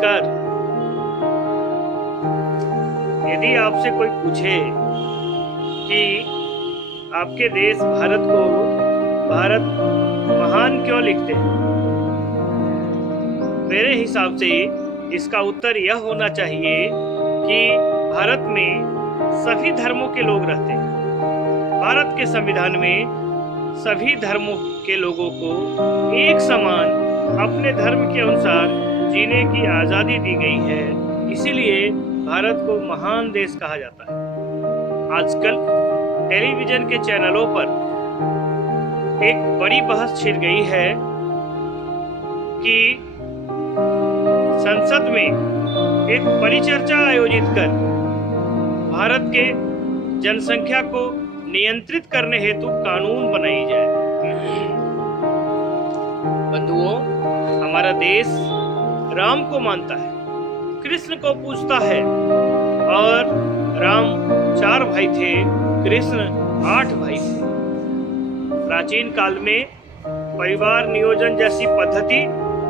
नमस्कार। यदि आपसे कोई पूछे कि आपके देश भारत को भारत महान क्यों लिखते हैं, मेरे हिसाब से इसका उत्तर यह होना चाहिए कि भारत में सभी धर्मों के लोग रहते हैं। भारत के संविधान में सभी धर्मों के लोगों को एक समान अपने धर्म के अनुसार जीने की आज़ादी दी गई है, इसीलिए भारत को महान देश कहा जाता है। आजकल टेलीविजन के चैनलों पर एक बड़ी बहस छिड़ गई है कि संसद में एक परिचर्चा आयोजित कर भारत के जनसंख्या को नियंत्रित करने हेतु कानून बनाई जाए। बंधुओं, हमारा देश राम को मानता है, कृष्ण को पूजता है और राम 4 भाई थे, कृष्ण 8 भाई थे। प्राचीन काल में परिवार नियोजन जैसी पद्धति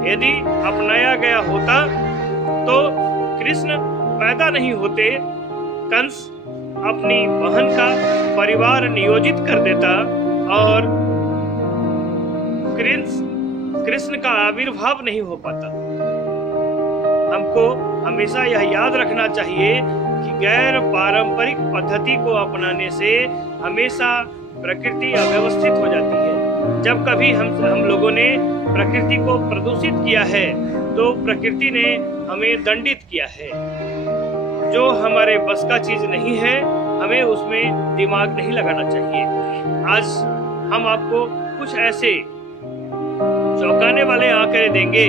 यदि अपनाया गया होता तो कृष्ण पैदा नहीं होते, कंस अपनी बहन का परिवार नियोजित कर देता और कृष्ण का आविर्भाव नहीं हो पाता। हमको हमेशा यह याद रखना चाहिए कि गैर पारंपरिक पद्धति को अपनाने से हमेशा प्रकृति अव्यवस्थित हो जाती है। जब कभी हम लोगों ने प्रकृति को प्रदूषित किया है तो प्रकृति ने हमें दंडित किया है। जो हमारे बस का चीज नहीं है, हमें उसमें दिमाग नहीं लगाना चाहिए। आज हम आपको कुछ ऐसे चौंकाने वाले आंकड़े देंगे,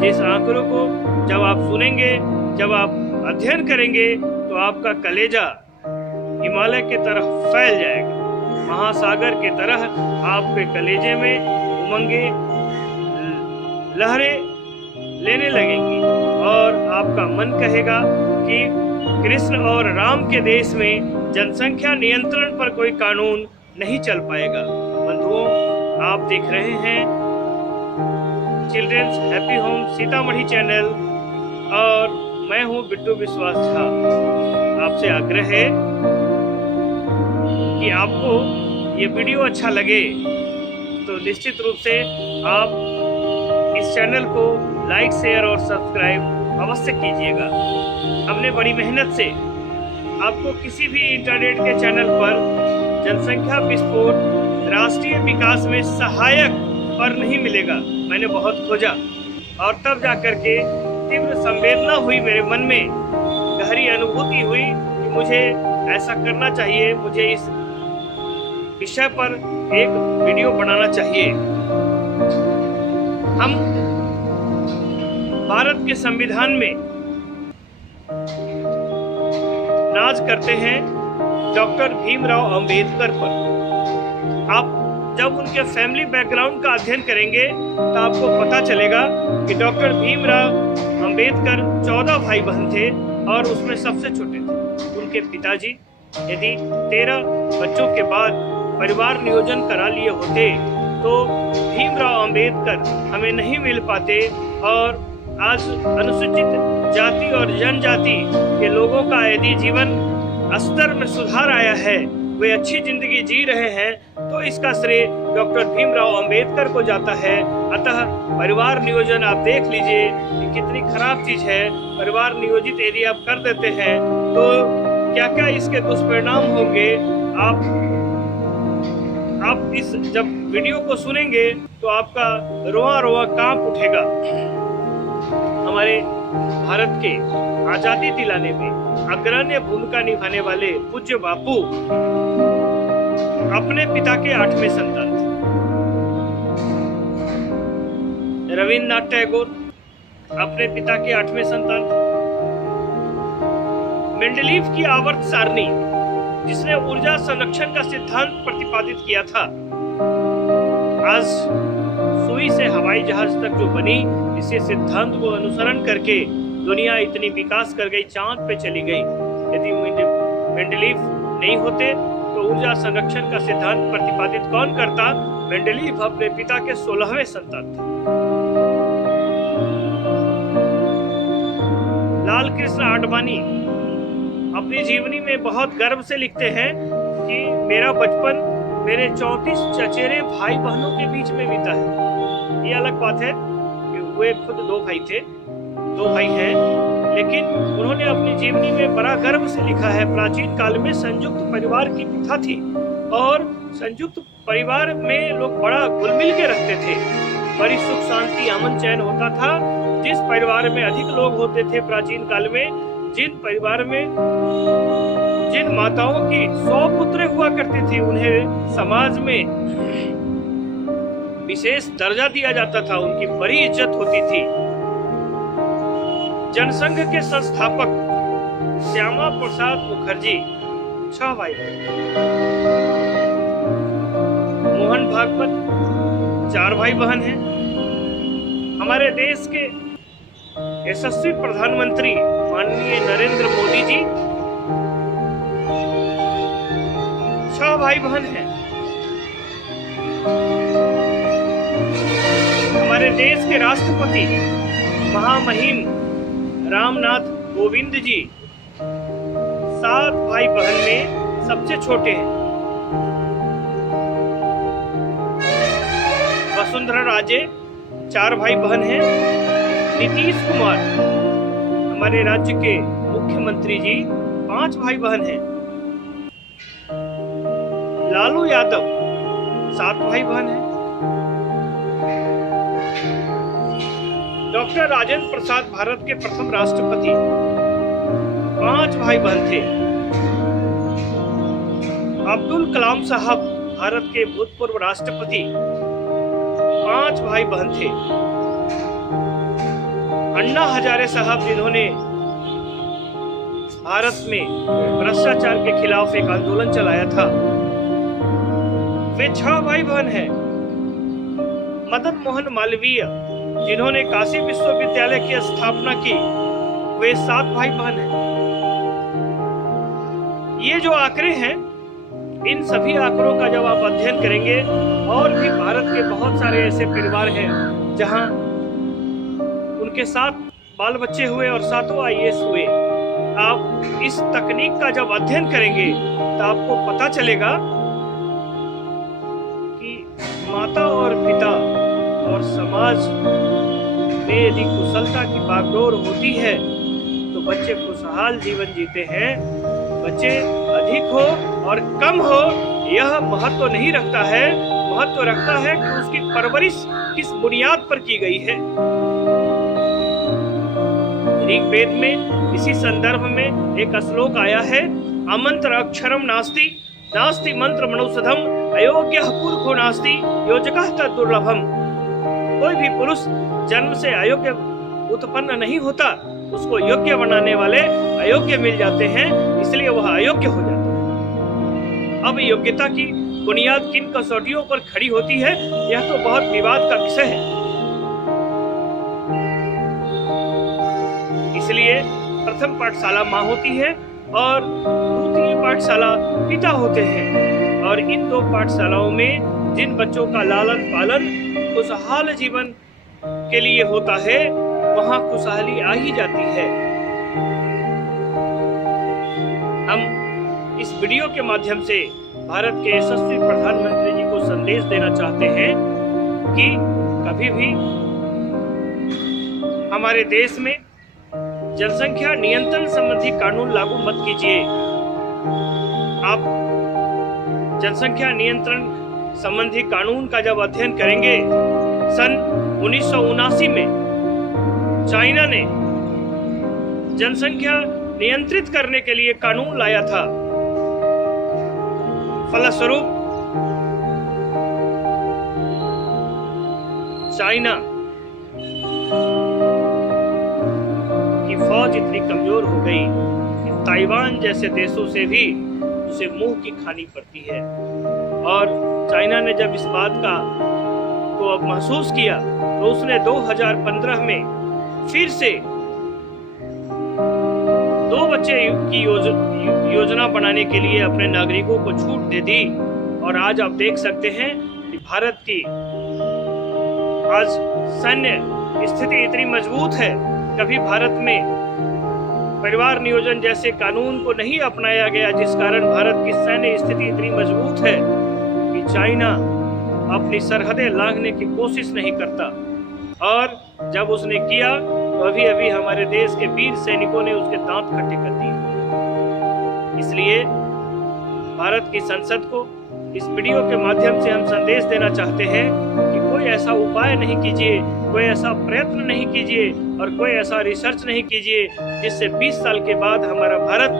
जिस आंकड़ों को जब आप सुनेंगे, जब आप अध्ययन करेंगे तो आपका कलेजा हिमालय की तरफ फैल जाएगा। महासागर की तरह आपके कलेजे में उमंगे लहरें लेने लगेंगी और आपका मन कहेगा कि कृष्ण और राम के देश में जनसंख्या नियंत्रण पर कोई कानून नहीं चल पाएगा। बंधुओं, आप देख रहे हैं children's happy home Sitamarhi channel और मैं हूं बिट्टू विश्वास झा। आपसे आग्रह है कि आपको ये वीडियो अच्छा लगे तो निश्चित रूप से आप इस चैनल को लाइक, शेयर और सब्सक्राइब अवश्य कीजिएगा। हमने बड़ी मेहनत से आपको किसी भी इंटरनेट के चैनल पर जनसंख्या विस्फोट राष्ट्रीय विकास में सहायक पर नहीं मिलेगा। मैंने बहुत खोजा और तब जाकर के तीव्र संवेदना हुई, मेरे मन में गहरी अनुभूति हुई कि मुझे ऐसा करना चाहिए, मुझे इस विषय पर एक वीडियो बनाना चाहिए। हम भारत के संविधान में नाज करते हैं डॉक्टर भीमराव अंबेडकर पर। आप जब उनके फैमिली बैकग्राउंड का अध्ययन करेंगे तो आपको पता चलेगा कि डॉक्टर भीमराव अंबेडकर 14 भाई बहन थे और उसमें सबसे छोटे थे। उनके पिताजी यदि 13 बच्चों के बाद परिवार नियोजन करा लिए होते तो भीमराव अंबेडकर हमें नहीं मिल पाते और आज अनुसूचित जाति और जनजाति के लोगों का यदि जीवन स्तर में सुधार आया है, वे अच्छी जिंदगी जी रहे हैं, तो इसका श्रेय डॉक्टर भीमराव अंबेडकर को जाता है। अतः परिवार नियोजन आप देख लीजिए कि कितनी खराब चीज है। परिवार नियोजित यदि आप कर देते हैं तो क्या क्या इसके दुष्परिणाम होंगे, आप इस जब वीडियो को सुनेंगे तो आपका रोआ रोआ कांप उठेगा। हमारे भारत के आजादी दिलाने में अग्रणी भूमिका निभाने वाले पूज्य बापू अपने पिता के 8वें संतान थे। रविन्द्रनाथ टैगोर अपने पिता के 8वें संतान थे। मेंडलीव की आवर्त सारणी, जिसने ऊर्जा संरक्षण का सिद्धांत प्रतिपादित किया था, आज सुई से हवाई जहाज तक जो बनी, इसी सिद्धांत को अनुसरण करके दुनिया इतनी विकास कर गई, चांद पे चली गई। यदि मेंडलीव नहीं होते तो ऊर्जा संरक्षण का सिद्धांत प्रतिपादित कौन करता? मेंडलीव अपने पिता के 16वें संतान थे। लाल कृष्ण आडवाणी अपनी जीवनी में बहुत गर्व से लिखते हैं कि मेरा बचपन मेरे 34 चचेरे भाई बहनों के बीच में बीता है। ये अलग बात है कि वे खुद 2 भाई थे, 2 भाई हैं, लेकिन उन्होंने अपनी जीवनी में बड़ा गर्व से लिखा है। प्राचीन काल में संयुक्त परिवार की प्रथा थी और संयुक्त परिवार में लोग बड़ा घुल मिल के रहते थे। बड़ी सुख शांति अमन चैन होता था। जिस परिवार में अधिक लोग होते थे प्राचीन काल में, जिन परिवार में जिन माताओं की 100 पुत्र हुआ करते थे, उन्हें समाज में विशेष दर्जा दिया जाता था, उनकी बड़ी इज्जत होती थी। जनसंघ के संस्थापक श्यामा प्रसाद मुखर्जी 6 भाई, मोहन भागवत 4 भाई बहन हैं। हमारे देश के यशस्वी प्रधानमंत्री माननीय नरेंद्र मोदी जी 6 भाई बहन हैं। हमारे देश के राष्ट्रपति महामहिम रामनाथ कोविंद जी 7 भाई बहन में सबसे छोटे हैं। वसुंधरा राजे 4 भाई बहन हैं। नीतीश कुमार हमारे राज्य के मुख्यमंत्री जी 5 भाई बहन हैं। लालू यादव 7 भाई बहन हैं। डॉक्टर राजेंद्र प्रसाद भारत के प्रथम राष्ट्रपति 5 भाई बहन थे। अब्दुल कलाम साहब भारत के भूतपूर्व राष्ट्रपति 5 भाई बहन थे। अन्ना हजारे साहब जिन्होंने भारत में भ्रष्टाचार के खिलाफ एक आंदोलन चलाया था, वे 6 भाई बहन हैं। मदन मोहन मालवीय जिन्होंने काशी विश्वविद्यालय की स्थापना की, वे 7 भाई बहन हैं। ये जो आंकड़े हैं, इन सभी आंकड़ों का जब आप अध्ययन करेंगे, और भी भारत के बहुत सारे ऐसे परिवार हैं जहां उनके 7 बाल बच्चे हुए और 7 IAS हुए। आप इस तकनीक का जब अध्ययन करेंगे तो आपको पता चलेगा कि माता और पिता और समाज में यदि कुशलता की बागडोर होती है तो बच्चे खुशहाल जीवन जीते हैं। बच्चे अधिक हो और कम हो यह महत्व नहीं रखता है, महत्व रखता है कि उसकी परवरिश किस बुनियाद पर की गई है। ऋग्वेद में इसी संदर्भ में एक श्लोक आया है, अमंत्र अक्षरम नास्ति नास्ति मंत्र मनुषधम अयोग्य पुरुषो नास्ति योजकः तद दुर्लभम। कोई भी पुरुष जन्म से अयोग्य उत्पन्न नहीं होता, उसको योग्य बनाने वाले अयोग्य मिल जाते हैं, इसलिए वह अयोग्य हो जाता है। अब योग्यता की बुनियाद किन कसौटियों पर खड़ी होती है, यह तो बहुत विवाद का विषय है। इसलिए प्रथम पाठशाला माँ होती है और द्वितीय पाठशाला पिता होते हैं, और इन 2 पाठशालाओं में जिन बच्चों का लालन पालन खुशहाल जीवन के लिए होता है, वहां खुशहाली आ ही जाती है। हम इस वीडियो के माध्यम से भारत के यशस्वी प्रधानमंत्री जी को संदेश देना चाहते हैं कि कभी भी हमारे देश में जनसंख्या नियंत्रण संबंधी कानून लागू मत कीजिए। आप जनसंख्या नियंत्रण संबंधी कानून का जब अध्ययन करेंगे, सन 1979 में चाइना ने जनसंख्या नियंत्रित करने के लिए कानून लाया था। फलस्वरूप चाइना की फौज इतनी कमजोर हो गई कि ताइवान जैसे देशों से भी उसे मुंह की खानी पड़ती है। और चाइना ने जब इस बात को अब महसूस किया तो उसने 2015 में फिर से 2 बच्चे की योजना बनाने के लिए अपने नागरिकों को छूट दे दी। और आज आप देख सकते हैं कि भारत की आज सैन्य स्थिति इतनी मजबूत है, कभी भारत में परिवार नियोजन जैसे कानून को नहीं अपनाया गया, जिस कारण भारत की सैन्य स्थिति इतनी मजबूत है कि चाइना अपनी सरहदें लांघने की कोशिश नहीं करता। और जब उसने किया तो अभी अभी हमारे देश के वीर सैनिकों ने उसके दांत खट्टे कर दिए। इसलिए भारत की संसद को इस वीडियो के माध्यम से हम संदेश देना चाहते हैं कि कोई ऐसा उपाय नहीं कीजिए, कोई ऐसा प्रयत्न नहीं कीजिए और कोई ऐसा रिसर्च नहीं कीजिए जिससे 20 साल के बाद हमारा भारत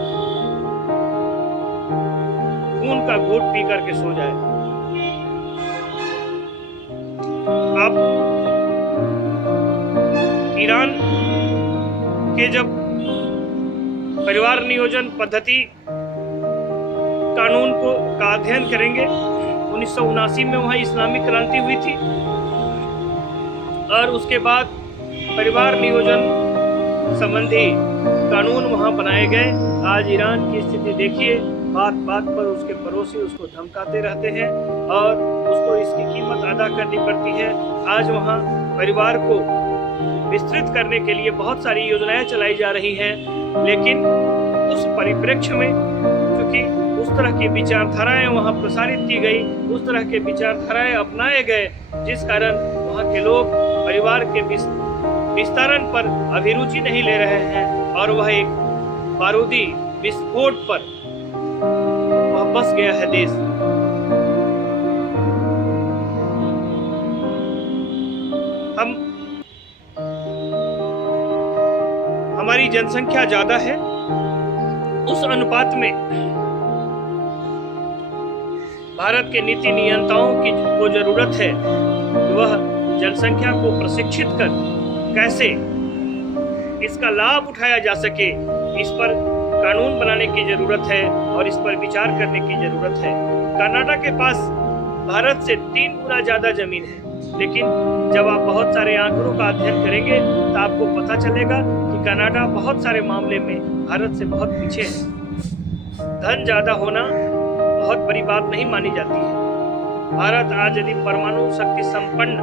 खून का घूंट पी करके सो जाए। आप ईरान के जब परिवार नियोजन पद्धति कानून का अध्ययन करेंगे, 1979 में वहां इस्लामिक क्रांति हुई थी और उसके बाद परिवार नियोजन संबंधी कानून वहां बनाए गए। आज ईरान की स्थिति देखिए, बात बात पर उसके पड़ोसी उसको धमकाते रहते हैं और उसको इसकी कीमत अदा करनी पड़ती है। आज वहां परिवार को विस्तृत करने के लिए बहुत सारी योजनाएं चलाई जा रही हैं, लेकिन उस परिप्रेक्ष्य में क्योंकि उस तरह की विचारधाराएं वहां प्रसारित की गई, उस तरह के विचारधाराएं अपनाए गए, जिस कारण वहां के लोग परिवार के विस्तारण पर अभिरुचि नहीं ले रहे हैं और वह एक बारूदी विस्फोट पर वह बस गया है देश। हमारी जनसंख्या ज्यादा है, उस अनुपात में भारत के नीति नियंताओं की को जरूरत है कि वह जनसंख्या को प्रशिक्षित कर कैसे इसका लाभ उठाया जा सके, इस पर कानून बनाने की जरूरत है और इस पर विचार करने की जरूरत है। कनाडा के पास भारत से 3 गुना ज्यादा जमीन है, लेकिन जब आप बहुत सारे आंकड़ों का अध्ययन करेंगे तो आपको पता चलेगा कि कनाडा बहुत सारे मामले में भारत से बहुत पीछे है। धन ज्यादा होना बहुत बड़ी बात नहीं मानी जाती है। भारत आज यदि परमाणु शक्ति संपन्न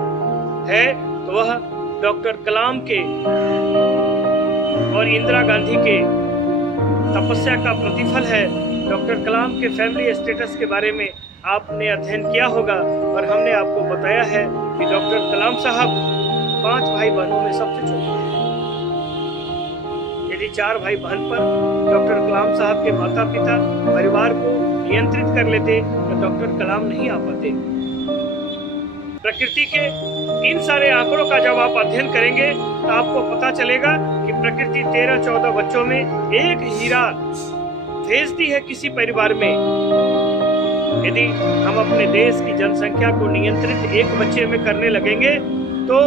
है तो वह डॉक्टर कलाम के और इंदिरा गांधी के तपस्या का प्रतिफल है। डॉक्टर कलाम के फैमिली स्टेटस के बारे में आपने अध्ययन किया होगा और हमने आपको बताया है कि डॉक्टर कलाम साहब 5 भाई बहनों में सबसे छोटे हैं। यदि 4 भाई बहन पर डॉक्टर कलाम साहब के माता पिता परिवार को नियंत्रित कर लेते तो डॉक्टर कलाम नहीं आ पाते। प्रकृति के इन सारे आंकड़ों का जब आप अध्ययन करेंगे तो आपको पता चलेगा कि प्रकृति 13-14 बच्चों में एक हीरा भेजती है किसी परिवार में। यदि हम अपने देश की जनसंख्या को नियंत्रित एक बच्चे में करने लगेंगे तो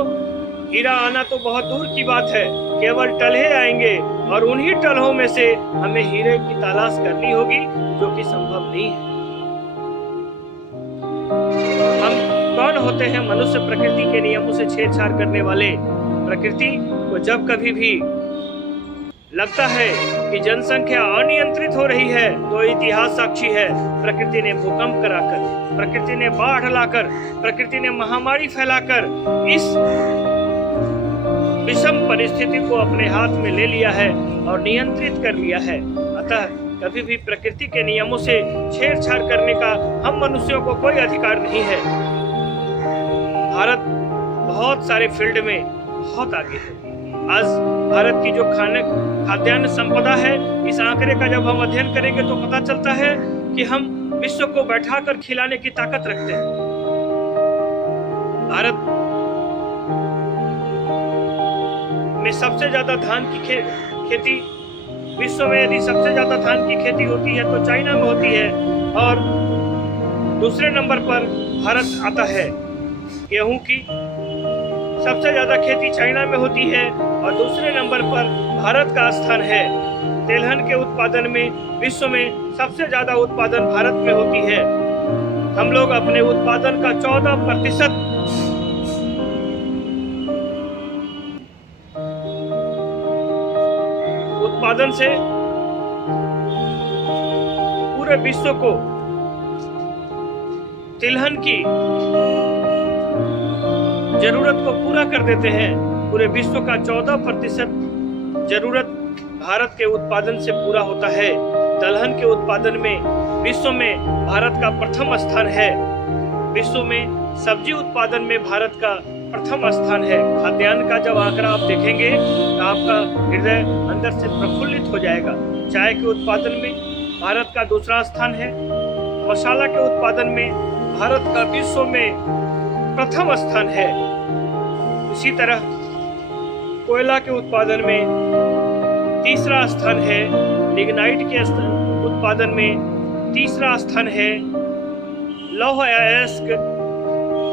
हीरा आना तो बहुत दूर की बात है, केवल टल्हे आएंगे और उन्हीं टल्हों में से हमें हीरे की तलाश करनी होगी, जो कि संभव नहीं है। हम कौन होते हैं मनुष्य प्रकृति के नियमों से छेड़छाड़ करने वाले? प्रकृति को जब कभी भी लगता है कि जनसंख्या अनियंत्रित हो रही है तो इतिहास साक्षी है। प्रकृति ने भूकंप कराकर, प्रकृति ने बाढ़ लाकर, प्रकृति ने महामारी फैलाकर इस विषम परिस्थिति को अपने हाथ में ले लिया है और नियंत्रित कर लिया है। अतः कभी भी प्रकृति के नियमों से छेड़छाड़ करने का हम मनुष्यों को कोई अधिकार नहीं है। भारत बहुत सारे फील्ड में बहुत आगे है। आज भारत की जो खाद्यान्न संपदा है, इस आंकड़े का जब हम अध्ययन करेंगे तो पता चलता है कि हम विश्व को बैठाकर खिलाने की ताकत रखते हैं। भारत में सबसे ज्यादा धान की खेती विश्व में, यदि सबसे ज्यादा धान की खेती होती है तो चाइना में होती है और दूसरे नंबर पर भारत आता है। गेहूं की सबसे ज्यादा खेती चाइना में होती है और दूसरे नंबर पर भारत का स्थान है। तिलहन के उत्पादन में विश्व में सबसे ज्यादा उत्पादन भारत में होती है। हम लोग अपने उत्पादन का 14% उत्पादन से पूरे विश्व को तिलहन की जरूरत को पूरा कर देते हैं। पूरे विश्व का 14% जरूरत भारत के उत्पादन से पूरा होता है। दलहन के उत्पादन में विश्व में भारत का प्रथम स्थान है। विश्व में सब्जी उत्पादन में भारत का प्रथम स्थान है। खाद्यान्न का जब आंकड़ा आप देखेंगे तो आपका हृदय अंदर से प्रफुल्लित हो जाएगा। चाय के उत्पादन में भारत का दूसरा स्थान है। मसाला के उत्पादन में भारत का विश्व में प्रथम स्थान है। इसी तरह कोयला के उत्पादन में तीसरा स्थान है। लिग्नाइट के उत्पादन में तीसरा स्थान है। लौह अयस्क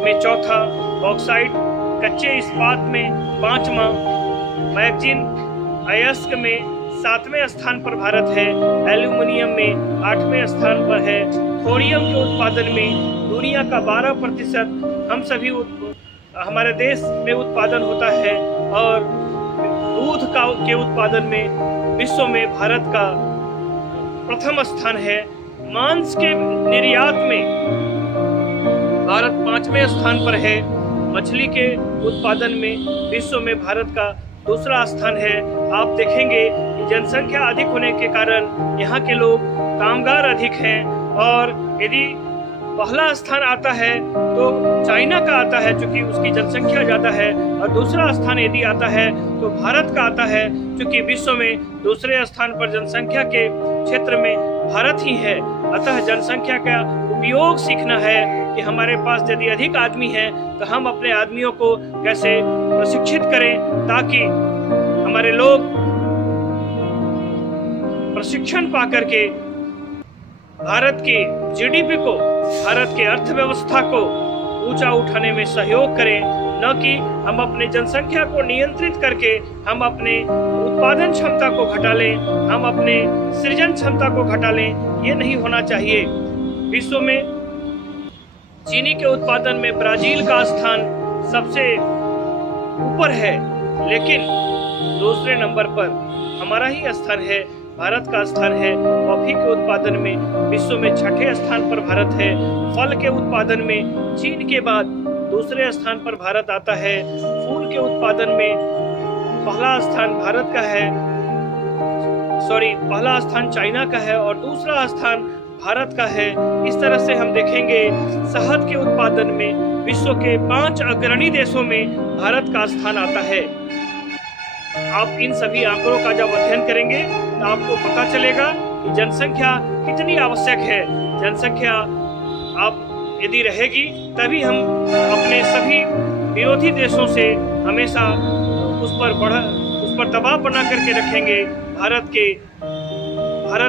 में चौथा, बॉक्साइट कच्चे इस्पात में पांचवा, मैगजीन अयस्क में 7वें स्थान पर भारत है। एल्यूमिनियम में 8वें स्थान पर है। थोरियम के उत्पादन में दुनिया का 12% हम सभी हमारे देश में उत्पादन होता है। और दूध के उत्पादन में विश्व में भारत का प्रथम स्थान है। मांस के निर्यात में भारत 5वें स्थान पर है। मछली के उत्पादन में विश्व में भारत का दूसरा स्थान है। आप देखेंगे कि जनसंख्या अधिक होने के कारण यहाँ के लोग कामगार अधिक हैं, और यदि पहला स्थान आता है तो चाइना का आता है क्योंकि उसकी जनसंख्या ज़्यादा है, और दूसरा स्थान यदि आता है तो भारत का आता है क्योंकि विश्व में दूसरे स्थान पर जनसंख्या के क्षेत्र में भारत ही है। अतः जनसंख्या का उपयोग सीखना है कि हमारे पास यदि अधिक आदमी हैं तो हम अपने आदमियों को कैसे प्रशिक्षित करें ताकि हमारे लोग प्रशिक्षण पा करके भारत की जीडीपी को, भारत के अर्थव्यवस्था को ऊंचा उठाने में सहयोग करें, न कि हम अपने जनसंख्या को नियंत्रित करके हम अपने उत्पादन क्षमता को घटा लें, हम अपने सृजन क्षमता को घटा लें। ये नहीं होना चाहिए। विश्व में चीनी के उत्पादन में ब्राजील का स्थान सबसे ऊपर है, लेकिन दूसरे नंबर पर हमारा ही स्थान है, भारत का स्थान है। कॉफी के उत्पादन में विश्व में 6ठे स्थान पर भारत है। फल के उत्पादन में चीन के बाद दूसरे स्थान पर भारत आता है। फूल के उत्पादन में पहला स्थान भारत का है, पहला स्थान चाइना का है और दूसरा स्थान भारत का है। इस तरह से हम देखेंगे शहद के उत्पादन में विश्व के 5 अग्रणी देशों में भारत का स्थान आता है। आप इन सभी आंकड़ों का जब अध्ययन करेंगे तो आपको पता चलेगा कि जनसंख्या कितनी आवश्यक है। जनसंख्या आप यदि रहेगी तभी हम अपने सभी विरोधी देशों से हमेशा उस पर दबाव बना करके रखेंगे। भारत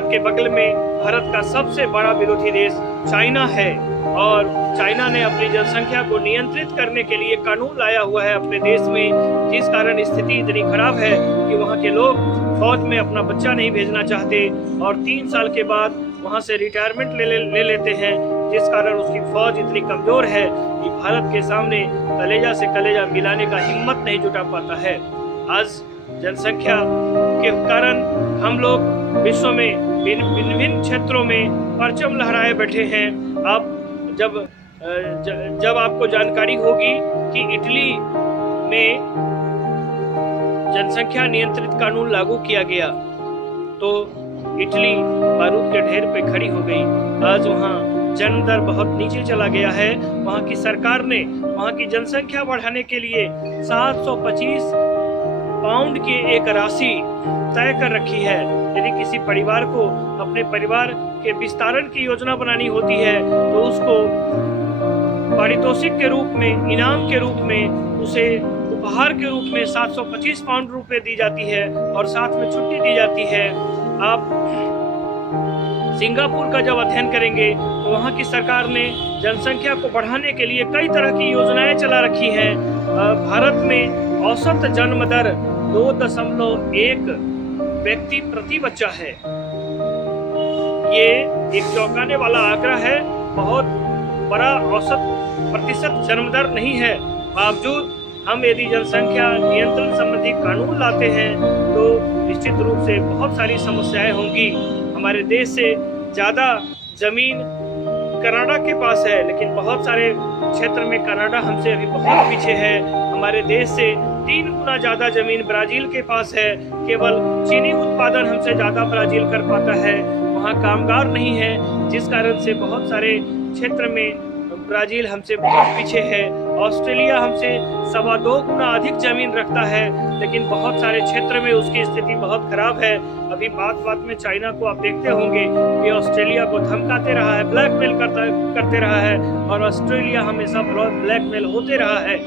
के बगल में भारत का सबसे बड़ा विरोधी देश चाइना है, और चाइना ने अपनी जनसंख्या को नियंत्रित करने के लिए कानून लाया हुआ है अपने देश में, जिस कारण स्थिति इतनी खराब है कि वहाँ के लोग फौज में अपना बच्चा नहीं भेजना चाहते और 3 साल के बाद वहाँ से रिटायरमेंट ले लेते हैं, जिस कारण उसकी फौज इतनी कमजोर है कि भारत के सामने कलेजा से कलेजा मिलाने का हिम्मत नहीं जुटा पाता है। आज जनसंख्या के कारण हम लोग विश्व में भिन्न क्षेत्रों में परचम लहराए बैठे हैं। आप जब आपको जानकारी होगी कि इटली में जनसंख्या नियंत्रित कानून लागू किया गया तो इटली बारूद के ढेर पे खड़ी हो गई। आज वहाँ जन्म दर बहुत नीचे चला गया है। वहाँ की सरकार ने वहाँ की जनसंख्या बढ़ाने के लिए 725 पाउंड की एक राशि तय कर रखी है। यदि किसी परिवार को अपने परिवार के विस्तारण की योजना बनानी होती है तो उसको पारितोषिक के रूप में, इनाम के रूप में, उसे उपहार के रूप में 725 पाउंड रुपए दी जाती है और साथ में छुट्टी दी जाती है। आप सिंगापुर का जब अध्ययन करेंगे तो वहाँ की सरकार ने जनसंख्या को बढ़ाने के लिए कई तरह की योजनाएं चला रखी हैं। भारत में औसत जन्म दर 2.1 व्यक्ति प्रति बच्चा है। ये एक चौंकाने वाला आंकड़ा है। बहुत बड़ा औसत प्रतिशत जन्म दर नहीं है। बावजूद हम यदि जनसंख्या नियंत्रण संबंधी कानून लाते हैं तो निश्चित रूप से बहुत सारी समस्याएं होंगी। हमारे देश से ज़्यादा जमीन कनाडा के पास है, लेकिन बहुत सारे क्षेत्र में कनाडा हमसे अभी बहुत पीछे है। हमारे देश से 3 गुना ज़्यादा ज़मीन ब्राज़ील के पास है। केवल चीनी उत्पादन हमसे ज़्यादा ब्राज़ील कर पाता है। वहाँ कामगार नहीं है, जिस कारण से बहुत सारे क्षेत्र में ब्राज़ील हमसे बहुत पीछे है। ऑस्ट्रेलिया हमसे 2.25 गुना अधिक ज़मीन रखता है, लेकिन बहुत सारे क्षेत्र में उसकी स्थिति बहुत खराब है। अभी बात में चाइना को आप देखते होंगे कि ऑस्ट्रेलिया को धमकाते रहा है, ब्लैकमेल करते रहा है, और ऑस्ट्रेलिया हमेशा ब्लैकमेल होते रहा है,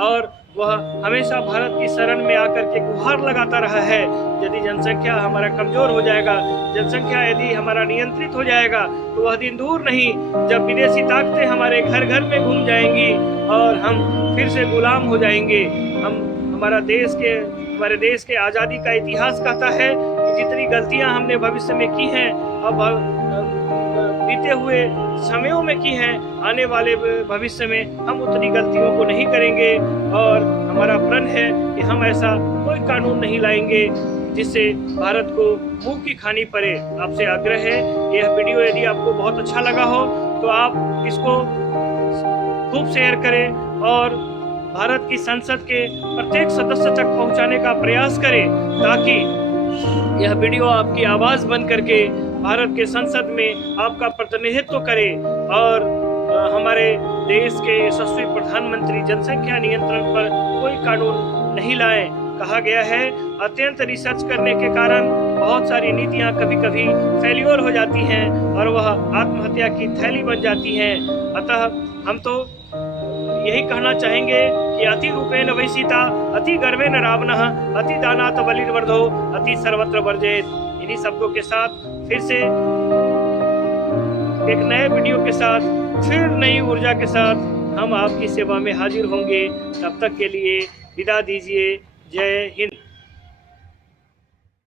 और वह हमेशा भारत की शरण में आकर के गुहार लगाता रहा है। यदि जनसंख्या हमारा कमज़ोर हो जाएगा, जनसंख्या यदि हमारा नियंत्रित हो जाएगा, तो वह दिन दूर नहीं जब विदेशी ताकतें हमारे घर घर में घूम जाएंगी और हम फिर से गुलाम हो जाएंगे। हमारे देश के आज़ादी का इतिहास कहता है कि जितनी गलतियां हमने भविष्य में की हैं, अब बीते हुए समयों में की हैं, आने वाले भविष्य में हम उतनी गलतियों को नहीं करेंगे। और हमारा प्रण है कि हम ऐसा कोई कानून नहीं लाएंगे जिससे भारत को मुंह की खानी पड़े। आपसे आग्रह है, यह वीडियो यदि आपको बहुत अच्छा लगा हो तो आप इसको खूब शेयर करें और भारत की संसद के प्रत्येक सदस्य तक पहुंचाने का प्रयास करें, ताकि यह वीडियो आपकी आवाज़ बन करके भारत के संसद में आपका प्रतिनिधित्व करे और हमारे देश के यशस्वी प्रधानमंत्री जनसंख्या नियंत्रण पर कोई कानून नहीं लाए। कहा गया है अत्यंत रिसर्च करने के कारण बहुत सारी नीतियां कभी कभी फेल्योर हो जाती हैं और वह आत्महत्या की थैली बन जाती हैं। अतः हम तो यही कहना चाहेंगे कि अति रूपेण वैसीता, अति गर्वेण रावणः, अति दानात् बलिर्वर्धो, अति सर्वत्र वर्जेत। इन्हीं शब्दों के साथ फिर से एक नए वीडियो के साथ, फिर नई ऊर्जा के साथ हम आपकी सेवा में हाजिर होंगे। तब तक के लिए विदा दीजिए। जय हिंद।